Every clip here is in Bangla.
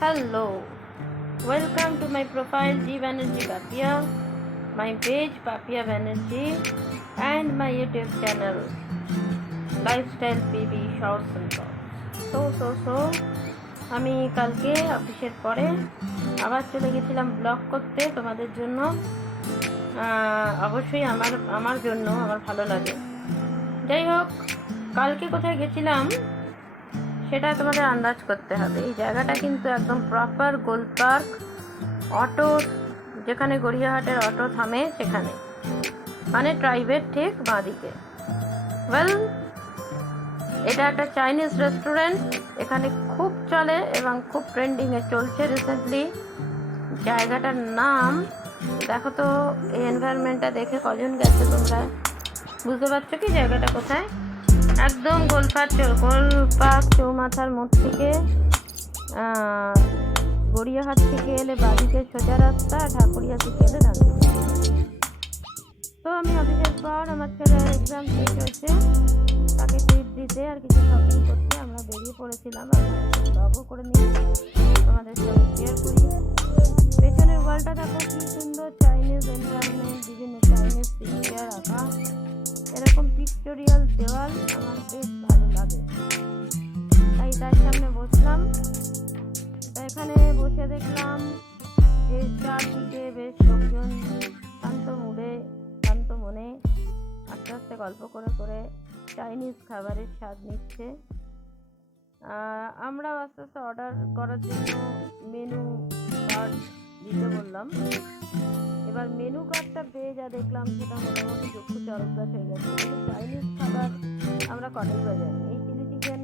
Hello, welcome to my profile G Banerjee Papia, my page Papia Banerjee, and my YouTube channel Lifestyle PB Shorts and Talks. So আমি কালকে অফিসের পরে আবার চলে গেছিলাম ব্লগ করতে তোমাদের জন্য। অবশ্যই আমার জন্য আমার ভালো লাগে। যাই হোক, কালকে কোথায় গেছিলাম সেটা তোমাদের আন্দাজ করতে হবে। এই জায়গাটা কিন্তু একদম প্রপার গোল পার্ক, অটো যেখানে গড়িয়াহাটের অটো থামে সেখানে, মানে ট্রাইবের ঠিক বাঁদিকে। এটা একটা চাইনিজ রেস্টুরেন্ট, এখানে খুব চলে এবং খুব ট্রেন্ডিংয়ে চলছে রিসেন্টলি। জায়গাটার নাম দেখো তো, এই এনভায়রনমেন্টটা দেখে কজন গেছে তোমরা বুঝতে পারছো কি জায়গাটা কোথায়? একদম গোলপার্ক চৌমাথার মোড় থেকে গড়িয়াহাট থেকে এলে বাদিকে সোজা রাস্তা, ঢাকুরিয়া থেকে এলে ডান দিকে। তো আমি অফিসের পর আমার ছেলের এক্সাম শেষ হয়েছে, তাকে ট্রিট দিতে আর কিছু শপিং করতে আমরা বেরিয়ে পড়েছিলাম। ব্লগও করে নিই, তোমাদের সঙ্গে শেয়ার করি। পেছনের ওয়ালটা দেখো কি সুন্দর, চাইনিজ এনভায়রনমেন্ট, বিভিন্ন চাইনিজ পিকচার আঁকা, এরকম পিকটোরিয়াল দেওয়াল আমার বেশ ভালো লাগে, তাই তার সামনে বসলাম। তো এখানে বসে দেখলাম যে চারদিকে বেশ লোকজন শান্ত মনে আস্তে আস্তে গল্প করে করে চাইনিজ খাবারের স্বাদ নিচ্ছে। আমরাও আস্তে আস্তে অর্ডার করার জন্য মেনু কার্ড দিতে বললাম। এবার মেনু কার্ডটা পেয়ে যা দেখলাম সেটা মোটামুটি চক্ষু চরকগাছ হয়ে গেছে। চাইনিজ খাবার আমরা কটাই বাজার এই চিলি চিকেন,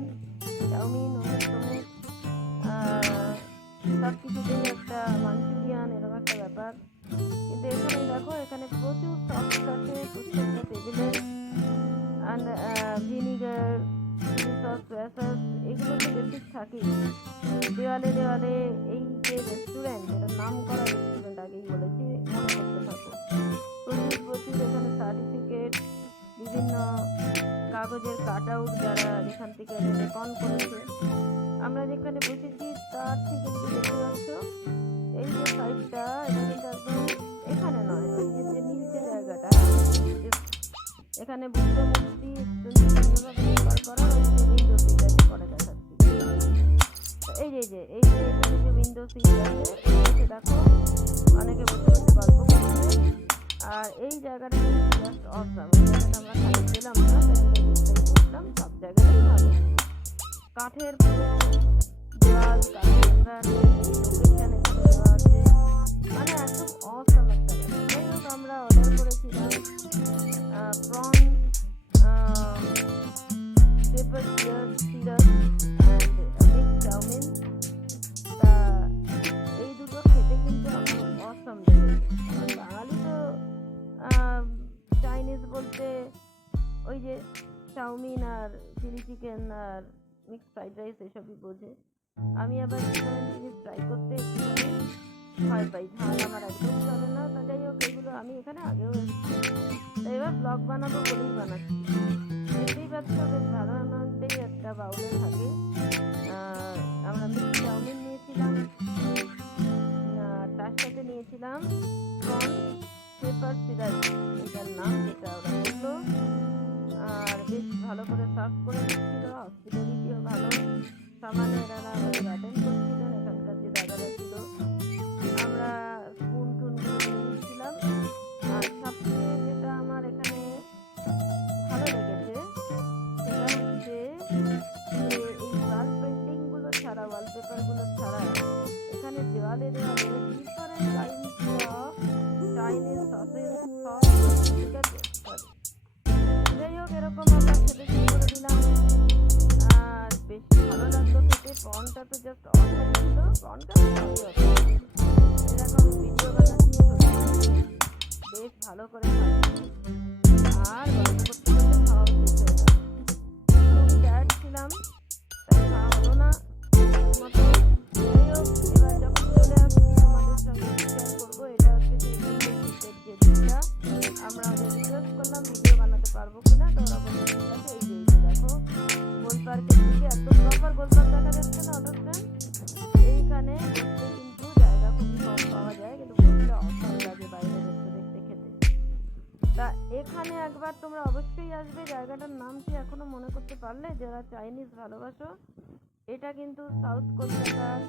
চাউমিন, সব কিছুতেই একটা মাঞ্চুরিয়ান, এরকম একটা ব্যাপার। কিন্তু এখানে দেখো, এখানে প্রচুর সস আছে প্রত্যেকটা টেবিলে, and vinegar, sauce, soya sauce, এগুলো তো বেসিক থাকেই। দেওয়ালে এই যে রেস্টুরেন্ট, এটা নাম করা রেস্টুরেন্ট, আগেই বলেছি, মনে করতে থাকো। প্রচুর এখানে সার্টিফিকেট, বিভিন্ন কাগজের কাট আউট যারা এখান থেকে রেকন করেছে। আমরা যেখানে বসেছি তার ঠিক কিন্তু দেখতে পাচ্ছ এই যে সাইডটা, এটা কিন্তু একদম এখানে নয়, ওই যে নিচে জায়গাটা, এখানে বুদ্ধ মূর্তি সুন্দরভাবে করা, ওই যে উইন্ডো সিট আছে পরে দেখাচ্ছি। এই যে এখানে যে উইন্ডো সিট আছে, দেখো অনেকে বসে গল্প করছে। আর এই জায়গাটা কিন্তু জাস্ট অসাম। এই জায়গাটা আমরা খালি পেলাম না, বসলাম। সব জায়গাটাই ভালো, কাঠের দেওয়াল, কাঠের লোকেশন এখানে দেওয়া আছে, মানে একদম অসাম একটা ব্যাপার। যাই হোক, আমরা অর্ডার করেছিলাম prawn pepper syrup and veg chow mein. তা এই দুটো খেতে কিন্তু আমার অসাম লেগেছে। বাঙালি তো চাইনিজ বলতে ওই যে চাউমিন আর চিলি চিকেন আর মিক্সড ফ্রাইড রাইস এসবই বোঝে। আমি আবার জিনিস ট্রাই করতে একটুখানি ভয় পাই, ঝাল আমার একদম চলে না। তা যাই হোক, এগুলো আমি এখানে আগেও এসেছি, তাই এবার ব্লগ বানাবো বলেই বানাচ্ছি। দেখতেই পাচ্ছ বেশ ভালো অ্যামাউন্টেই একটা বাউলে থাকে। আমরা মিক্সড চাউমিন নিয়েছিলাম, তার সাথে নিয়েছিলাম প্রন পেপার সিরাপ, এটার নাম, যেটা ওরা বললো। আর বেশ ভালো করে সার্ভ করে দিচ্ছিল, হসপিটালিটিও ভালো, সামান্য এনারা আমাদের অ্যাটেন্ড করছিলেন, এখানকার যে দাদারা ছিল। আমরা স্পুন নিয়েছিলাম। আর সবচেয়ে যেটা আমার এখানে ভালো লেগেছে সেটা হচ্ছে যে এই ওয়াল পেন্টিংগুলো ছাড়া, ওয়ালপেপারগুলো ছাড়া, এখানে দেওয়ালে different kinds of Chinese sausages, ঠিক আছে। যাই হোক, এরকম আমরা খেতে শুরু করে দিলাম, আর বেশ ভালো লাগলো খেতে। প্রনটা তো জাস্ট অসাম ছিল, প্রনটা এরকম ভিডিও বানাচ্ছি, বেশ ভালো করে খাচ্ছি আর গল্প করতে করতে খাওয়া শেষ হয়ে গেল। খুব টায়ার্ড ছিলাম, তাই খাওয়া হলো না মতো। যাই হোক, এবার যখন চলে আসছি তোমাদের সঙ্গে শেয়ার করবো। এটা হচ্ছে যে দিকটা আমরা ওদের রিকোয়েস্ট করলাম ভিডিও বানাতে পারবো কিনা, তো ওরা বলছে ঠিক আছে। এই যে দেখো, গোল পার্কের দিকে একদম প্রপার গোল পার্ক দেখা যাচ্ছে না, অটো স্ট্যান্ড, এইখানে এখানে একবার তোমরা অবশ্যই আসবে। জায়গাটার নাম কি এখনো মনে করতে পারলে যারা চাইনিজ ভালোবাসো? এটা কিন্তু সাউথ কলকাতার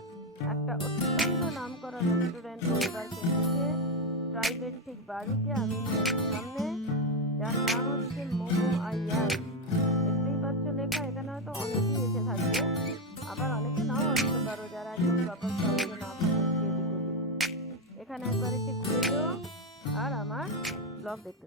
একটা অত্যন্ত নামকরা রেস্টুরেন্ট পরিবার কেন্দ্রিকে ট্রাইবের ঠিক বাড়িতে আমি সামনে, যার নাম হচ্ছে মোমো আইয়ান। দেখতেই পাচ্ছ লেখা, এখানে হয়তো অনেকেই এসে থাকবে, আবার অনেকে নাও আসতে পারো যারা একদম প্রপার সাউথে না থাকো এদিক ওদিক। এখানে একবার এসে ঘুরে যেও আর আমার ব্লগ দেখতে